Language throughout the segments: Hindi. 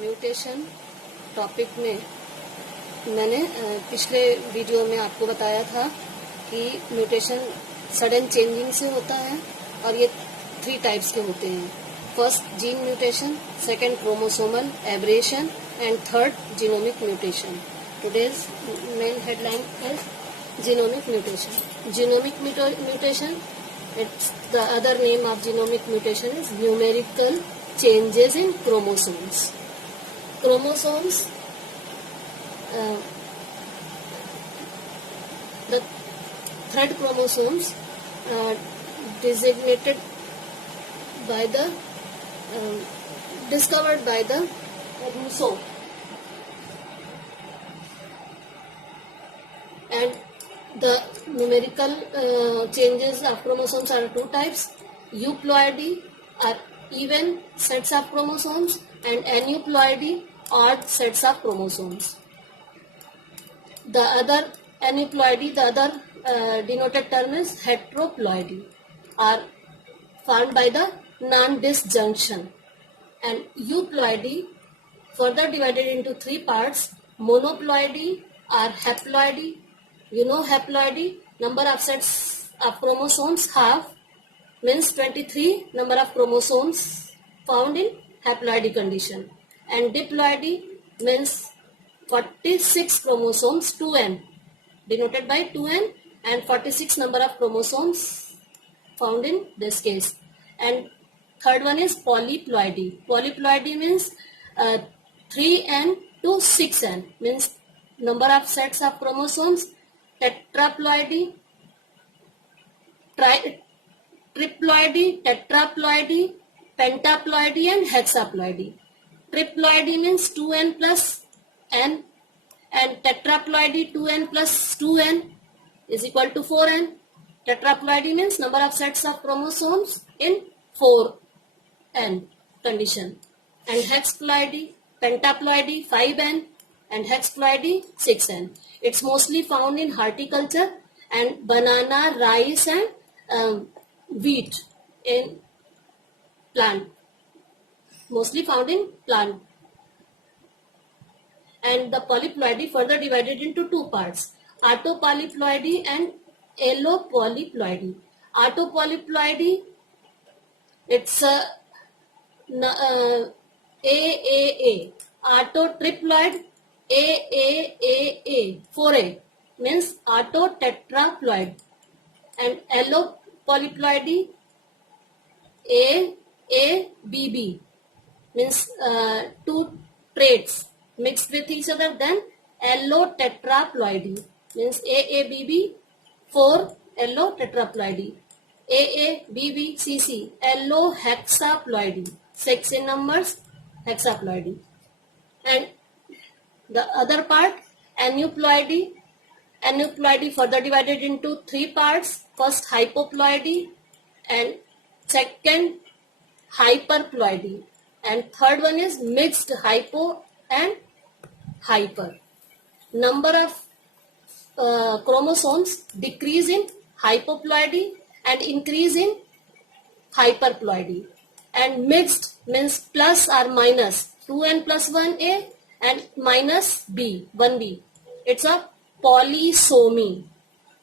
म्यूटेशन टॉपिक में मैंने पिछले वीडियो में आपको बताया था कि म्यूटेशन सडन चेंजिंग से होता है और ये 3 टाइप्स के होते हैं। First gene mutation, second chromosomal aberration and third genomic mutation. Today's main headline is genomic mutation. Genomic mutation, it's the other name of genomic mutation is numerical changes in chromosomes. Chromosomes, the third chromosomes designated by the discovered by the Rousseau, and the numerical changes of chromosomes are 2 types. Euploidy are even sets of chromosomes and aneuploidy odd sets of chromosomes. The other aneuploidy, the other denoted term is heteroploidy, are formed by the non-disjunction. And euploidy further divided into 3 parts: monoploidy or haploidy. You know haploidy, number of sets of chromosomes half, means 23 number of chromosomes found in haploidy condition. And diploidy means 46 chromosomes, 2n, denoted by 2n, and 46 number of chromosomes found in this case. And third one is polyploidy. Polyploidy means 3n to 6n, means number of sets of chromosomes. Tetraploidy, triploidy, tetraploidy, pentaploidy and hexaploidy. Triploidy means 2n plus n, and tetraploidy 2n plus 2n is equal to 4n. Tetraploidy means number of sets of chromosomes in 4n condition. And hexaploidy, pentaploidy 5n and hexaploidy 6n. It's mostly found in horticulture and banana, rice and wheat in plant. Mostly found in plant. And the polyploidy further divided into 2 parts: autopolyploidy and allopolyploidy. Autopolyploidy, it's AAA. Autotriploid, AAAA, 4A, means autotetraploid. And allopolyploidy, AABB, means 2 traits mixed with each other. Then allotetraploidy means AABB, 4 allotetraploidy. AABBCC, allohexaploidy, 6 in numbers, hexaploidy. And the other part, aneuploidy. Aneuploidy further divided into 3 parts: first hypoploidy, and second hyperploidy, and third one is mixed hypo and hyper. Number of chromosomes decrease in hypoploidy and increase in hyperploidy. And mixed means plus or minus 2n plus 1a and minus b, 1b. It's a polysomy.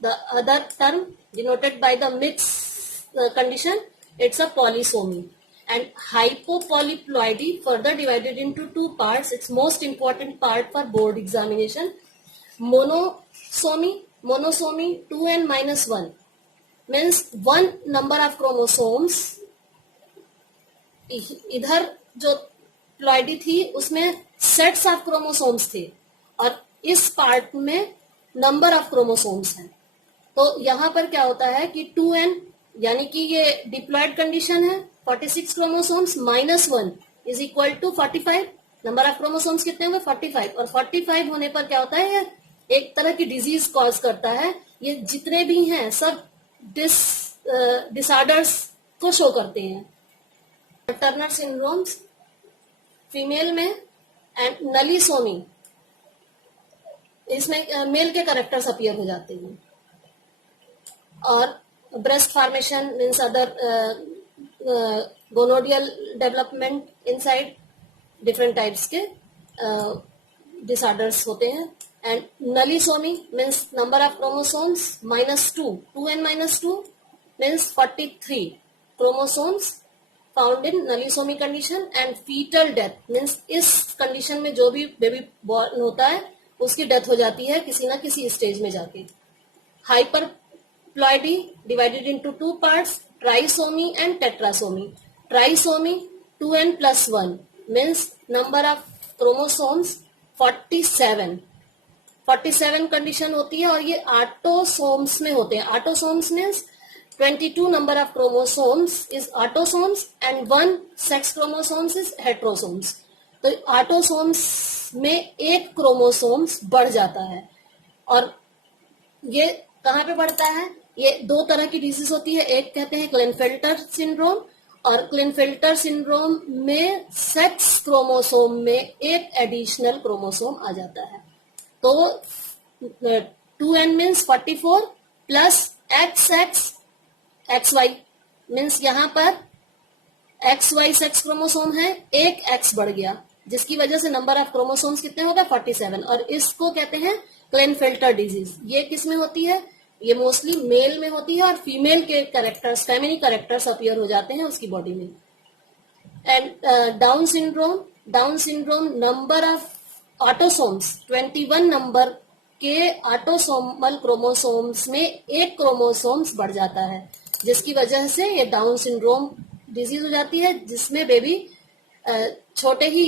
The other term denoted by the mixed condition, it's a polysomy. And hypopolyploidy further divided into 2 parts. It's most important part for board examination. Monosomy 2n minus 1, means 1 number of chromosomes. इधर जो प्लॉइडी थी उसमें सेट्स ऑफ क्रोमोसोम्स थे और इस पार्ट में नंबर ऑफ क्रोमोसोम्स हैं। तो यहाँ पर क्या होता है कि 2n, यानी कि ये डिप्लॉयड कंडीशन है, 46 chromosomes minus 1 is equal to 45। Number of chromosomes कितने हुए? 45। और 45 होने पर क्या होता है, ये एक तरह की डिजीज कॉज करता है। ये जितने भी हैं सब डिसऑर्डर्स को शो करते हैं। टर्नर सिंड्रोम्स फीमेल में, एंड नलीसोमी, इसमें मेल के कैरेक्टर्स अपीयर हो जाते हैं। और breast formation means other gonodial development inside different types के डिसऑर्डर्स होते हैं. And nullisomy means number of chromosomes -2, 2n-2 means 43 chromosomes found in nullisomy condition. And fetal death means इस कंडीशन में जो भी बेबी बॉर्न होता है उसकी डेथ हो जाती है किसी ना किसी स्टेज में जाके. Hyperploidy divided into 2 parts, trisomy and tetrasomy. Trisomy 2n+1 means number of chromosomes 47 condition होती है और ये ऑटोसोम्स में होते हैं. Autosomes means 22 number of chromosomes is autosomes and 1 sex chromosomes is heterosomes. तो ऑटोसोम्स में एक क्रोमोसोम्स बढ़ जाता है. और ये कहाँ पे बढ़ता है? ये दो तरह की डिजीज होती है. एक कहते हैं क्लिनफेल्टर सिंड्रोम, और क्लिनफेल्टर सिंड्रोम में सेक्स क्रोमोसोम में एक एडिशनल क्रोमोसोम आ जाता है. तो 2n means 44 plus XX XY means यहाँ पर XY सेक्स क्रोमोसोम है, एक X बढ़ गया जिसकी वजह से नंबर ऑफ क्रोमोसोम्स कितने हो गए 47. और इसको कहते हैं क्लिनफेल्टर डिजीज. ये किस में होती है? ये मोस्टली मेल में होती है और फीमेल के कैरेक्टर्स, फेमिनिन कैरेक्टर्स अपीयर हो जाते हैं उसकी बॉडी में. And down syndrome number of autosomes 21 number के ऑटोसोमल क्रोमोसोम्स में एक क्रोमोसोम्स बढ़ जाता है जिसकी वजह से ये डाउन सिंड्रोम डिजीज हो जाती है जिसमें बेबी छोटे ही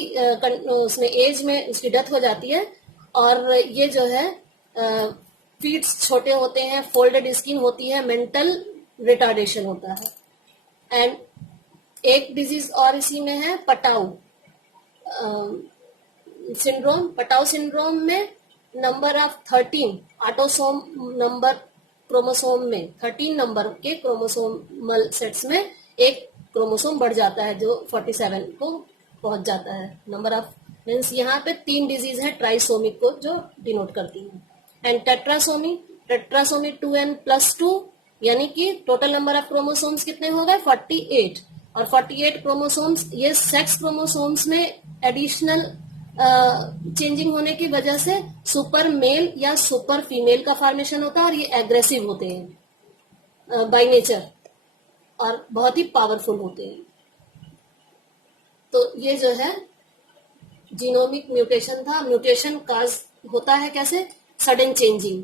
उसमें एज में उसकी डेथ हो जाती है. और ये जो है फीट्स छोटे होते हैं, फोल्डेड स्किन होती है, मेंटल रिटार्डेशन होता है. एंड एक डिजीज और इसी में है पटाऊ सिंड्रोम. पटाऊ सिंड्रोम में number of 13 autosome number chromosome में 13 नंबर के क्रोमोसोमल सेट्स में एक क्रोमोसोम बढ़ जाता है जो 47 को पहुंच जाता है. नंबर ऑफ मीन्स यहाँ पे 3 डिजीज है ट्राइसोमिक को जो डिनोट करती है. एंड टेट्रासोमी 2n+2 यानी कि टोटल नंबर ऑफ क्रोमोसोम्स कितने हो गए 48. और 48 क्रोमोसोम्स ये सेक्स क्रोमोसोम्स में एडिशनल चेंजिंग होने की वजह से सुपर मेल या सुपर फीमेल का फॉर्मेशन होता है और ये एग्रेसिव होते हैं बाय नेचर और बहुत ही पावरफुल होते हैं. तो ये जो है जीनोमिक म्यूटेशन था. म्यूटेशन काज होता है कैसे? सडन चेंजिंग,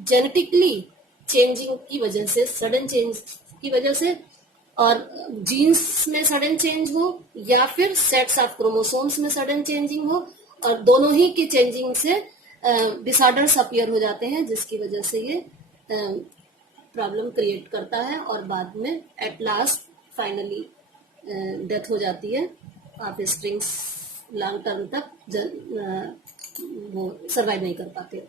जेनेटिकली चेंजिंग की वजह से, सडन चेंज की वजह से, और जीन्स में सडन चेंज हो या फिर सेट्स ऑफ क्रोमोसोम्स में सडन चेंजिंग हो, और दोनों ही की चेंजिंग से डिसऑर्डर्स अपीयर हो जाते हैं जिसकी वजह से ये प्रॉब्लम क्रिएट करता है और बाद में एट लास्ट फाइनली डेथ हो जाती है. आप स्ट्रिंग्स लॉन्ग टर्म तक वो सर्वाइव नहीं कर पाते.